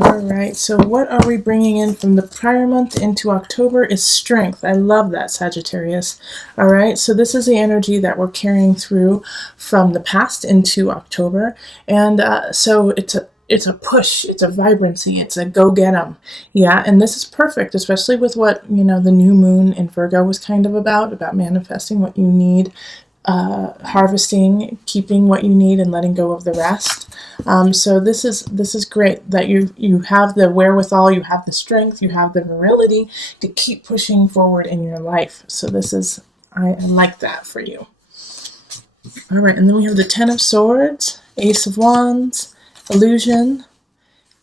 All right, so what are we bringing in from the prior month into October is strength. I love that, Sagittarius. All right, so this is the energy that we're carrying through from the past into October. And so it's a push, it's a vibrancy, it's a go get 'em. Yeah, and this is perfect, especially with what, the new moon in Virgo was kind of about manifesting what you need, harvesting, keeping what you need, and letting go of the rest. So this is great that you have the wherewithal, you have the strength, you have the virility to keep pushing forward in your life. So I like that for you. All right, and then we have the Ten of Swords, Ace of Wands, Illusion,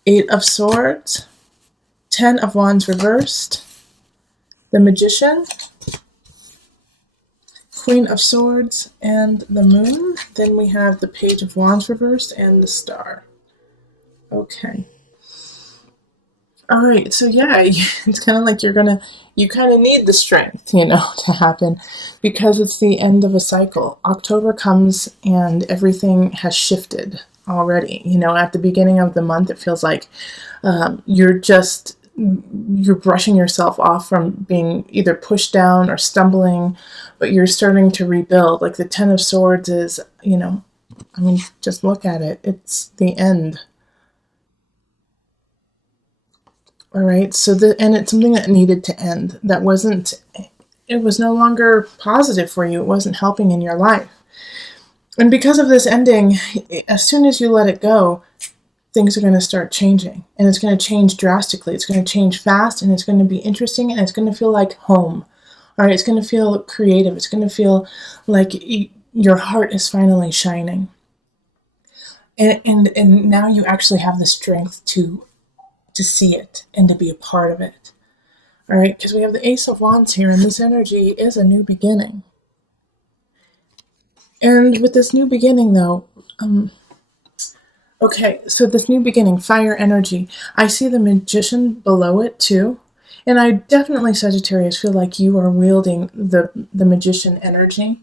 Eight of Swords, Ten of Wands reversed, the Magician, Queen of Swords, and the Moon. Then we have the Page of Wands reversed and the Star. Okay. All right, so yeah, it's kind of like you kind of need the strength, to happen, because it's the end of a cycle. October comes and everything has shifted already. At the beginning of the month, it feels like you're brushing yourself off from being either pushed down or stumbling, but you're starting to rebuild. Like the Ten of Swords is, just look at it. It's the end. All right, and it's something that needed to end. It was no longer positive for you. It wasn't helping in your life. And because of this ending, as soon as you let it go, things are going to start changing. And it's going to change drastically. It's going to change fast, and it's going to be interesting, and it's going to feel like home. All right, it's going to feel creative. It's going to feel like your heart is finally shining. And now you actually have the strength to see it and to be a part of it. All right, because we have the Ace of Wands here, and this energy is a new beginning. And with this new beginning, though, okay, so this new beginning, fire energy, I see the Magician below it too. And I definitely, Sagittarius, feel like you are wielding the Magician energy.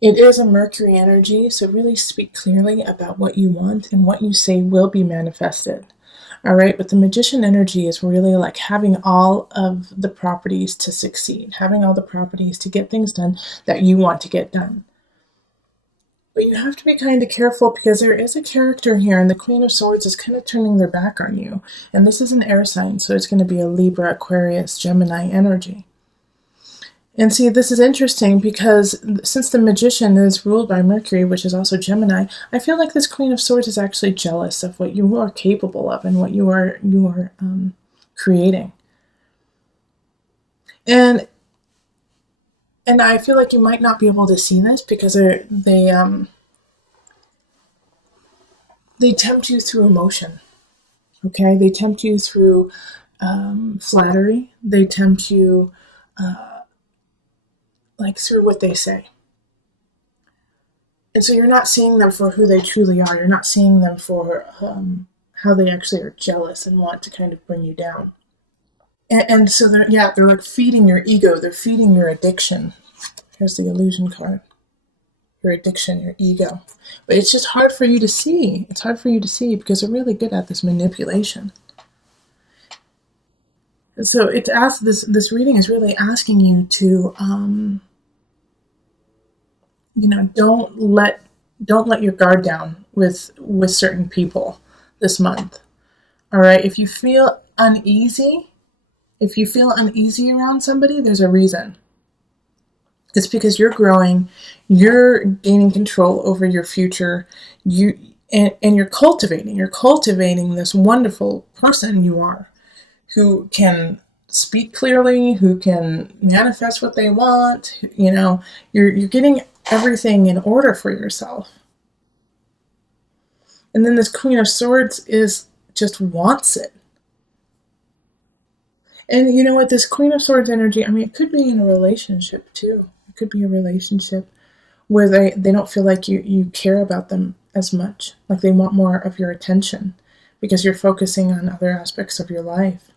It is a Mercury energy, so really speak clearly about what you want, and what you say will be manifested. All right, but the Magician energy is really like having all of the properties to succeed, having all the properties to get things done that you want to get done. But you have to be kind of careful, because there is a character here, and the Queen of Swords is kind of turning their back on you. And this is an air sign, so it's going to be a Libra, Aquarius, Gemini energy. And see, this is interesting because since the Magician is ruled by Mercury, which is also Gemini, I feel like this Queen of Swords is actually jealous of what you are capable of and what you are creating. And I feel like you might not be able to see this because they tempt you through emotion. Okay, they tempt you through flattery. They tempt you through what they say. And so you're not seeing them for who they truly are. You're not seeing them for how they actually are jealous and want to kind of bring you down. And so they're like feeding your ego. They're feeding your addiction. Here's the Illusion card. Your addiction, your ego. But it's just hard for you to see. It's hard for you to see because they're really good at this manipulation. And so this reading is really asking you to don't let your guard down with certain people this month. All right, if you feel uneasy around somebody, there's a reason. It's because you're growing, you're gaining control over your future, and you're cultivating this wonderful person you are, who can speak clearly, who can manifest what they want. You're getting everything in order for yourself. And then this Queen of Swords just wants it. And you know what, this Queen of Swords energy, it could be in a relationship too. It could be a relationship where they don't feel like you care about them as much. Like they want more of your attention because you're focusing on other aspects of your life.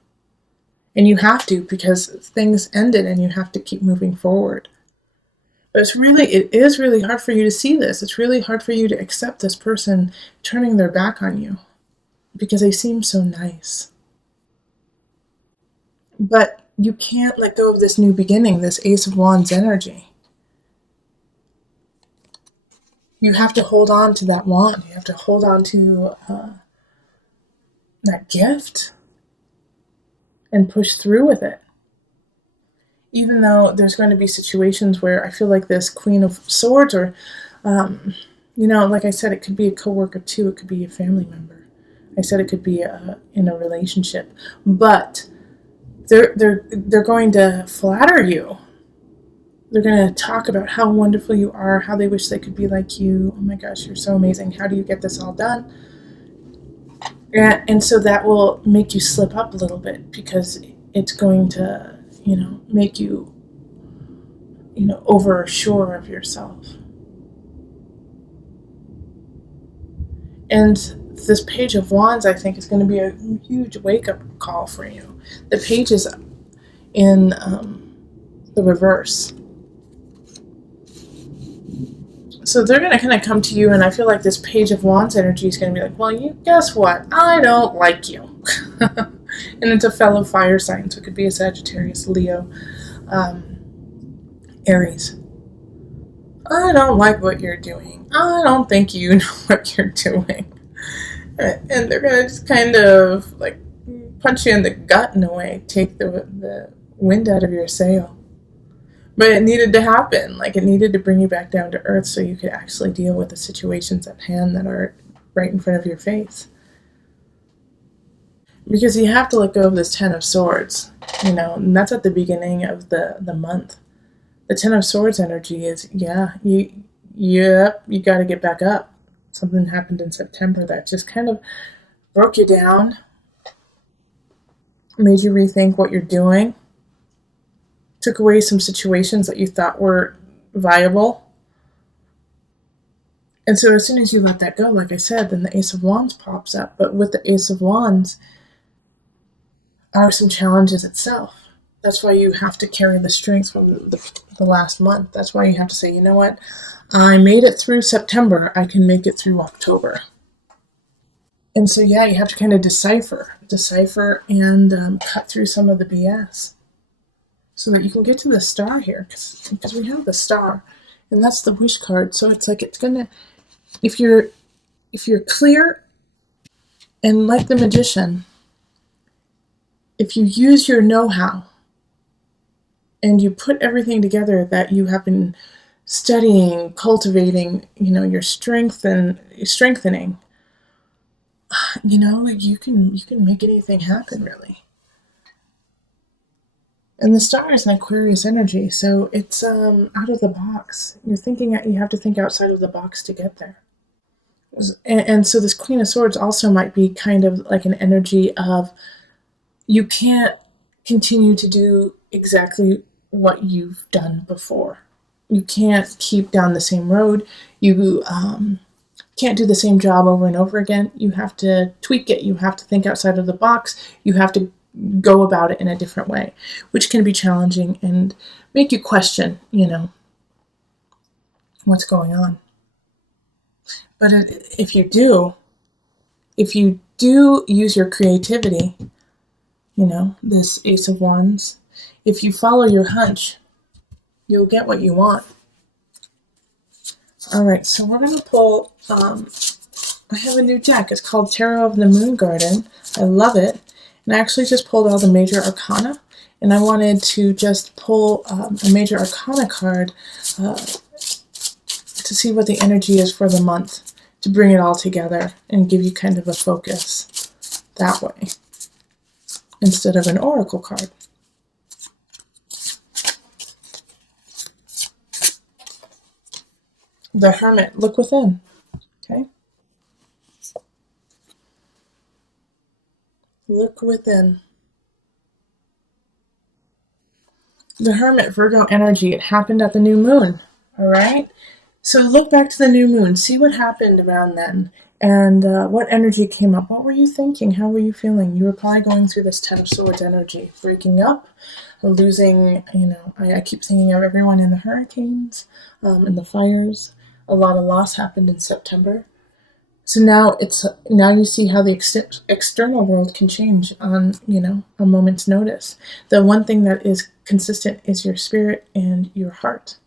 And you have to, because things ended and you have to keep moving forward. But it is really hard for you to see this. It's really hard for you to accept this person turning their back on you. because they seem so nice. But you can't let go of this new beginning, this Ace of Wands energy. You have to hold on to that wand. You have to hold on to that gift and push through with it. Even though there's going to be situations where I feel like this Queen of Swords, or, like I said, it could be a coworker too. It could be a family member. I said it could be in a relationship. But they're going to flatter you. They're going to talk about how wonderful you are, how they wish they could be like you. Oh my gosh, you're so amazing. How do you get this all done? And so that will make you slip up a little bit, because it's going to, make you, over sure of yourself. And this Page of Wands, I think, is going to be a huge wake-up call for you. The Page is in the reverse. So they're going to kind of come to you, and I feel like this Page of Wands energy is going to be like, well, you guess what? I don't like you. And it's a fellow fire sign, so it could be a Sagittarius, Leo, Aries. I don't like what you're doing. I don't think you know what you're doing. And they're going to just kind of like punch you in the gut in a way, take the wind out of your sail. But it needed to happen. Like, it needed to bring you back down to earth so you could actually deal with the situations at hand that are right in front of your face. Because you have to let go of this Ten of Swords, and that's at the beginning of the month. The Ten of Swords energy is, you got to get back up. Something happened in September that just kind of broke you down, made you rethink what you're doing, took away some situations that you thought were viable. And so as soon as you let that go, like I said, then the Ace of Wands pops up. But with the Ace of Wands are some challenges itself. That's why you have to carry the strength from the last month. That's why you have to say, you know what? I made it through September. I can make it through October. And so, you have to kind of decipher and cut through some of the BS so that you can get to the star here, because we have the star, and that's the wish card. So it's like, it's gonna, if you're clear, and like the magician, if you use your know-how and you put everything together that you have been studying, cultivating, your strength and strengthening, you can make anything happen, really. And the star is an Aquarius energy, so it's out of the box. You have to think outside of the box to get there. And so this Queen of Swords also might be kind of like an energy of, you can't continue to do exactly what you've done before. You can't keep down the same road. You can't do the same job over and over again. You have to tweak it. You have to think outside of the box. You have to go about it in a different way, which can be challenging and make you question, what's going on. But if you do use your creativity, this Ace of Wands, if you follow your hunch, you'll get what you want. All right, so we're going to pull, I have a new deck. It's called Tarot of the Moon Garden. I love it. And I actually just pulled all the major arcana, and I wanted to just pull a major arcana card to see what the energy is for the month, to bring it all together and give you kind of a focus that way, instead of an oracle card. The Hermit, look within. Okay? Look within. The Hermit, Virgo energy, it happened at the new moon. All right? So look back to the new moon. See what happened around then. And what energy came up. What were you thinking? How were you feeling? You were probably going through this Ten of Swords energy. Breaking up, losing, I keep thinking of everyone in the hurricanes, and the fires. A lot of loss happened in September. So now you see how the external world can change on, a moment's notice. The one thing that is consistent is your spirit and your heart.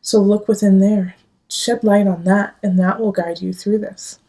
So look within there, shed light on that, and that will guide you through this.